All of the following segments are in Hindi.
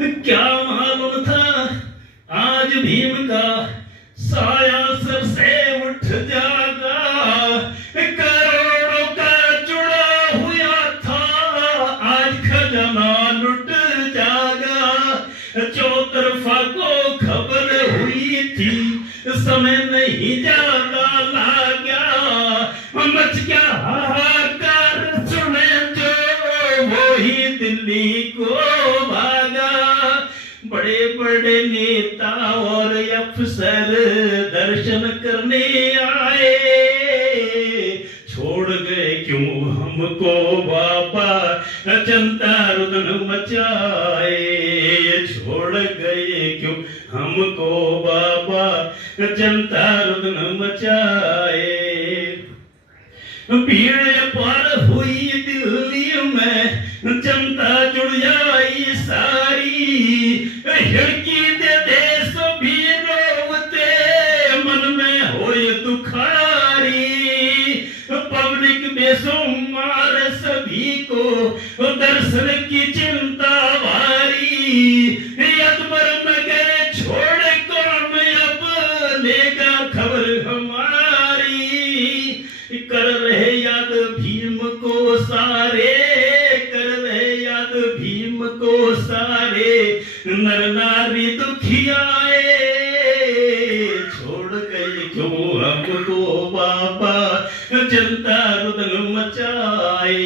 क्या मालूम था आज भीम का साया सर से उठ जागा। करोड़ों का जुड़ा हुआ था आज खजाना लुट जागा। चौतरफा को खबर हुई थी समय नहीं ज्यादा लागा। मच क्या हाहाकार सुने जो वो ही दिल्ली को भागा। बड़े बड़े नेता और अफसर दर्शन करने आए। छोड़ गए क्यों हमको बाबा जनता रुदन मचाए। छोड़ गए क्यों हमको बाबा जनता रुदन मचाए। भीड़ पार हुई दिल्ली में जनता जुड़ जाई सारी। हिड़की दे देश भी रोवते मन में होए दुखारी। पब्लिक बेसुमार सभी को दर्शन की चिंता भारी। अकबर में गए छोड़ कौन अब लेगा खबर हमारी। कर रहे याद भीम को सारे, कर रहे याद भीम को सारे। नर नारी दुखियाए छोड़ गए क्यों हमको बाबा जनता रुदन मचाए।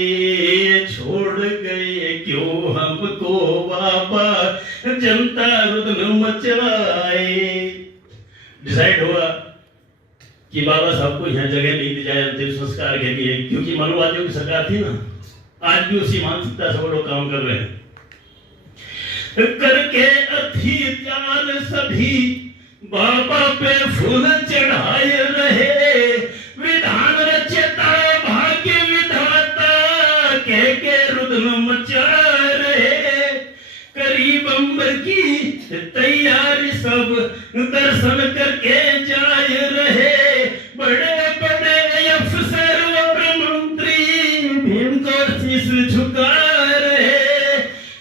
छोड़ गए क्यों हमको बाबा जनता रुदन मचाए। डिसाइड हुआ कि बाबा साहब को यहाँ जगह नहीं दी जाए अंतिम संस्कार के लिए, क्योंकि मानववादियों की सरकार थी ना। आज भी उसी मानसिकता से वो लोग काम कर रहे हैं। करके अत्याचार सभी बाबा पे फूल चढ़ाए रहे। विधान रचता भाग्य विधाता के रुदन मचा रहे। करीब अंबर की तैयारी सब दर्शन करके जाए रहे। बड़े बड़े अफसर और मंत्री भीम को शीश झुका रहे।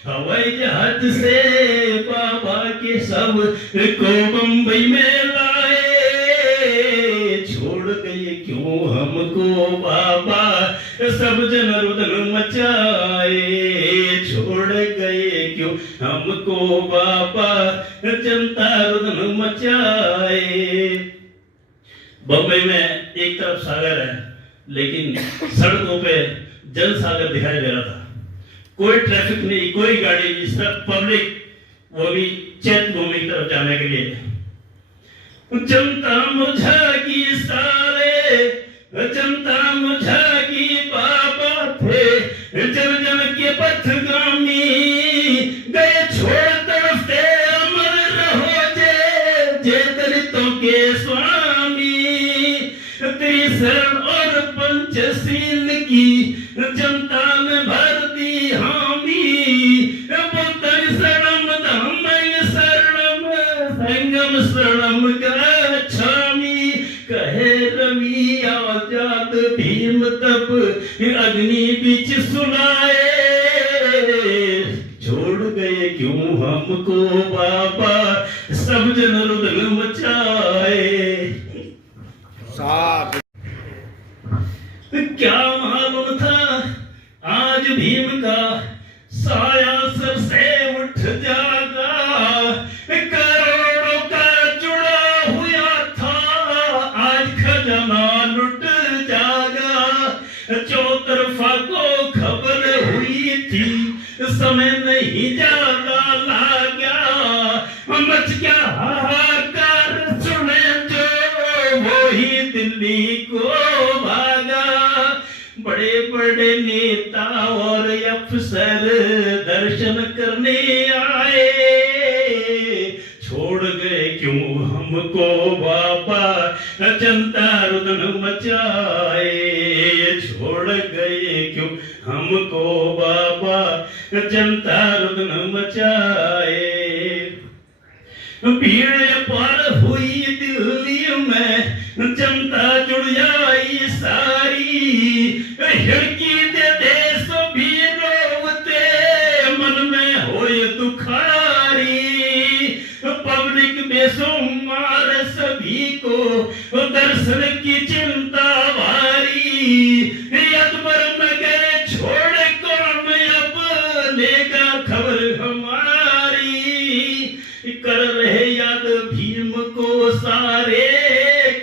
हवाई जहाज से बाबा के सब को बंबई में लाए। छोड़ गए क्यों हमको बाबा सब जन रुदन मचाए। छोड़ गए क्यों हमको बाबा जनता रुदन मचाए। बंबई में एक तरफ सागर है लेकिन सड़कों पे जल सागर दिखाई दे रहा था। कोई ट्रैफिक नहीं, कोई गाड़ी नहीं, सब पब्लिक, वो भी चैत भूमि की तरफ जाने के लिए। जनता मुझागी सारे, जनता मुझागी बाबा थे जन जन के पथगामी। गए छोड़ तरफते अमर रहो जे दलितों के स्वामी। त्रिशरण और पंचशील की जनता में भर दी हामी। बुद्धं शरणं धम्मं शरणं संघं शरणं गच्छामि। कहे रवि आजाद भीम तब अग्नि बीच सुनाए। छोड़ गए क्यों हमको बाबा सब जन रुदन मचाए। क्या मालूम था आज भीम का साया सर से उठ जागा। करोड़ों का जुड़ा हुआ था आज खजाना लुट जागा। चौतरफा को खबर हुई थी समय नहीं ज्यादा लागा। मच क्या हाहाकार सुने जो वो ही दिल्ली को भागा। बड़े बड़े नेता और अफसर दर्शन करने आए। छोड़ गए क्यों हमको बाबा जनता रुदन मचाए। छोड़ गए क्यों हमको बाबा जनता रुदन मचाए। भीड़ पार हुई दिल्ली में जनता जुड़ जाई सारी। हिड़की दे देश भी रोवते मन में होए दुखारी। बेसुमार सभी को दर्शन की चिंता भारी। अकबर नगर छोड़ कौन अब लेगा खबर हमारी। कर रहे याद भीम को सारे,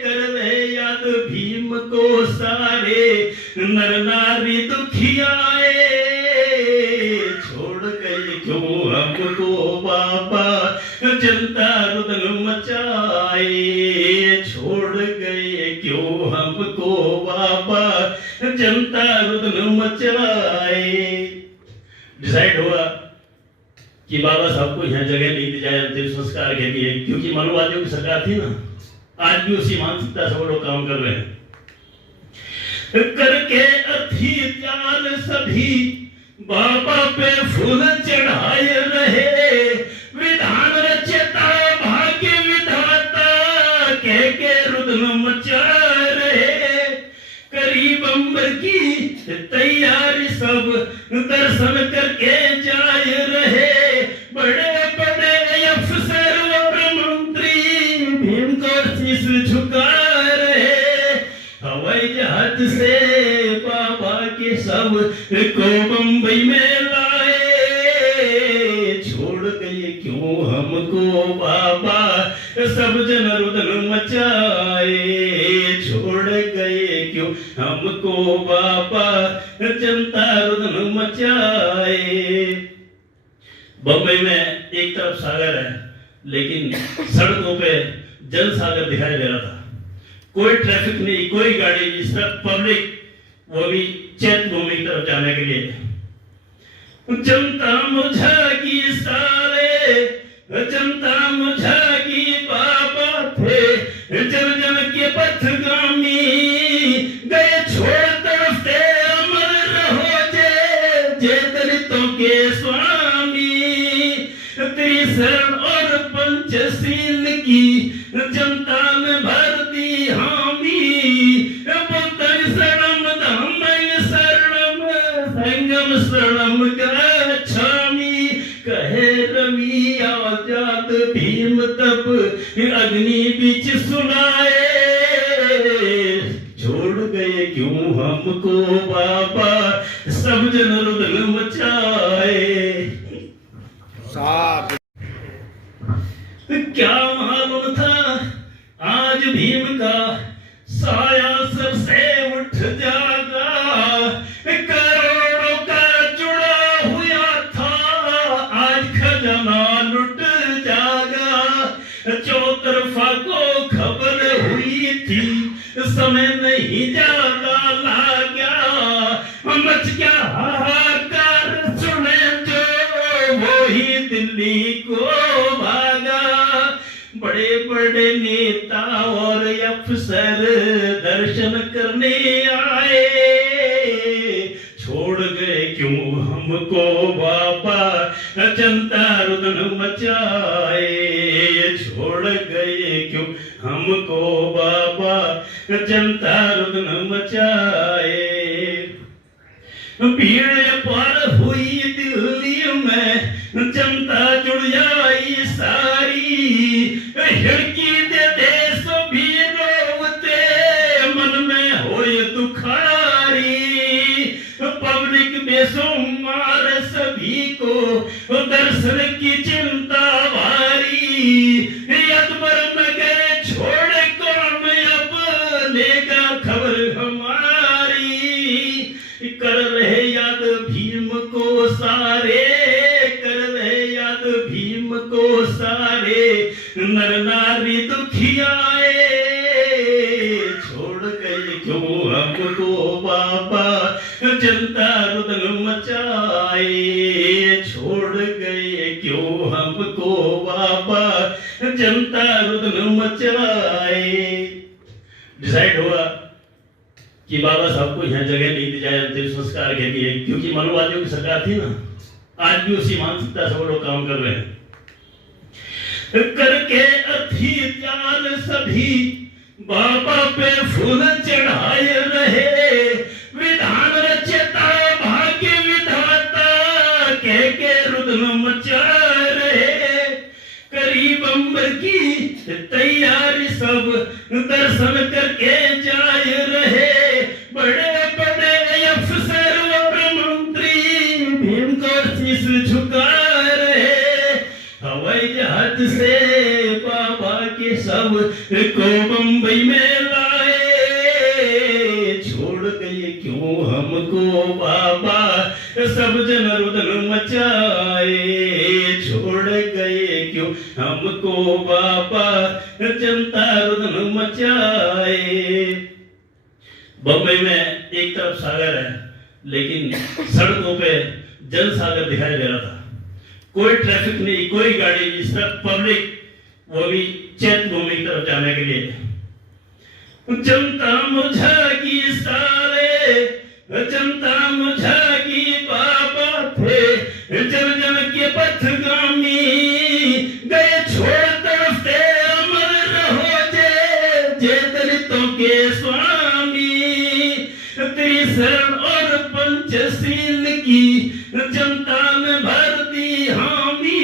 कर रहे याद भीम को सारे, नर नारी दुखियाए छोड़ गए क्यों हमको बाबा, जनता रुदन मचाए छोड़ गए क्यों हमको बाबा, जनता रुदन मचाए। डिसाइड हुआ कि बाबा साहब को यहाँ जगह नहीं दी जाए अंतिम संस्कार के लिए, क्योंकि मानववादियों की सरकार थी ना। आज भी उसी मानसिकता से वो लोग काम कर रहे हैं। करके अत्याचार सभी बाबा पे फूल चढ़ाए रहे, विधान रचता भाग्य विधाता कह के रुदन मचा रहे। करीब अंबर की तैयारी सब दर्शन करके जाए रहे, बड़े बड़े अफसर और मंत्री भीम को शीश झुका रहे। हवाई जहाज से बाबा के सब को बंबई में लाए छोड़ गए क्यों हमको बाबा, सब जन रुदन मचाए छोड़ गए क्यों हमको बाबा, जनता रुदन मचाए। बंबई में एक तरफ सागर है, लेकिन सड़कों पे जल सागर दिखाई दे रहा था। कोई ट्रैफिक नहीं, कोई गाड़ी नहीं, सब पब्लिक, वो भी चैत भूमि की तरफ जाने के लिए। जनता मुझागी सारे, जनता मुझागी बाबा थे, जन जन के पथगामी गए छोड़ तरफते अमर रहो जे दलितों के स्वामी। त्रिशरण और पंचशील की जनता में भर दी हामी, बुद्धं शरणम धम्मं शरणम संगम शरणम गच्छामि। कहे रवि आजाद भीम तब अग्नि बीच सुनाए छोड़ गए क्यों हमको बाबा, सब जन रुदन मचाए। क्या मालूम था आज भीम का साया सर से उठ जागा, करोड़ों का जुड़ा हुआ था आज खजाना लुट जागा। चौतरफा को खबर हुई थी समय नहीं ज्यादा लागा, मच क्या हाहाकार सुने जो वही दिल्ली को भागा। बड़े बड़े नेता और अफसर दर्शन करने आए छोड़ गए क्यों हमको बाबा, जनता रुदन मचाए छोड़ गए क्यों हमको बाबा, जनता रुदन मचाए। भीड़ पार हुई दिल्ली में जनता जुड़ जाई सारी, हिड़की दे देश भी रोवते मन में होए दुखारी। पब्लिक बेसुमार सभी को दर्शन की चिंता भारी। अकबर नगर छोड़ कौन अब लेगा खबर हमारी। कर रहे याद भीम को सारे, कर रहे याद भीम को सारे, नर नारी दुखियाए छोड़ गए क्यों हमको बाबा, जनता रुदन मचाए छोड़ गए क्यों हमको बाबा, जनता रुदन मचाए। डिसाइड हुआ कि बाबा साहब को यहाँ जगह नहीं दी जाए अंतिम संस्कार के लिए, क्योंकि मानववादियों की सरकार थी ना। आज भी उसी मानसिकता से वो लोग काम कर रहे हैं। करके अत्याचार सभी बाबा पे फूल चढ़ाए रहे, विधान रचता भाग्य विधाता कह के रुदन मचा रहे। करीब अंबर की तैयारी सब दर्शन करके जाए रहे, बड़े बड़े अफसर और मंत्री भीम को शीश झुका रहे। हवाई जहाज से बाबा के सब को बंबई में लाए, छोड़ गए क्यों हमको बाबा सब जन रुदन मचाए, छोड़ गए क्यों हमको बाबा जनता रुदन मचाए। बम्बई में एक तरफ सागर है, लेकिन सड़कों पे जन सागर दिखाई दे रहा था। कोई ट्रैफिक नहीं, कोई गाड़ी नहीं, सब पब्लिक, वो भी चैतभूमि की तरफ जाने के लिए। जनता मुझागी सारे, जनता मुझागी बाबा थे, जन जन के पथगामी, गए छोड़ तरफते अमर रहो जे दलितों के स्वामी। त्रिशरण और पंचशील की जनता में भर दी हामी,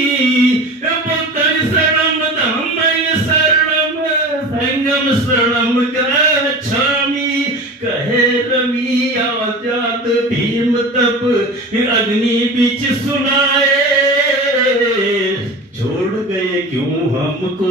बुद्धं शरणम धम्मं शरणम संगम शरणम गच्छामि। कहे रवि आजाद भीम तब अग्नि बीच सुनाए, छोड़ गए क्यों हमको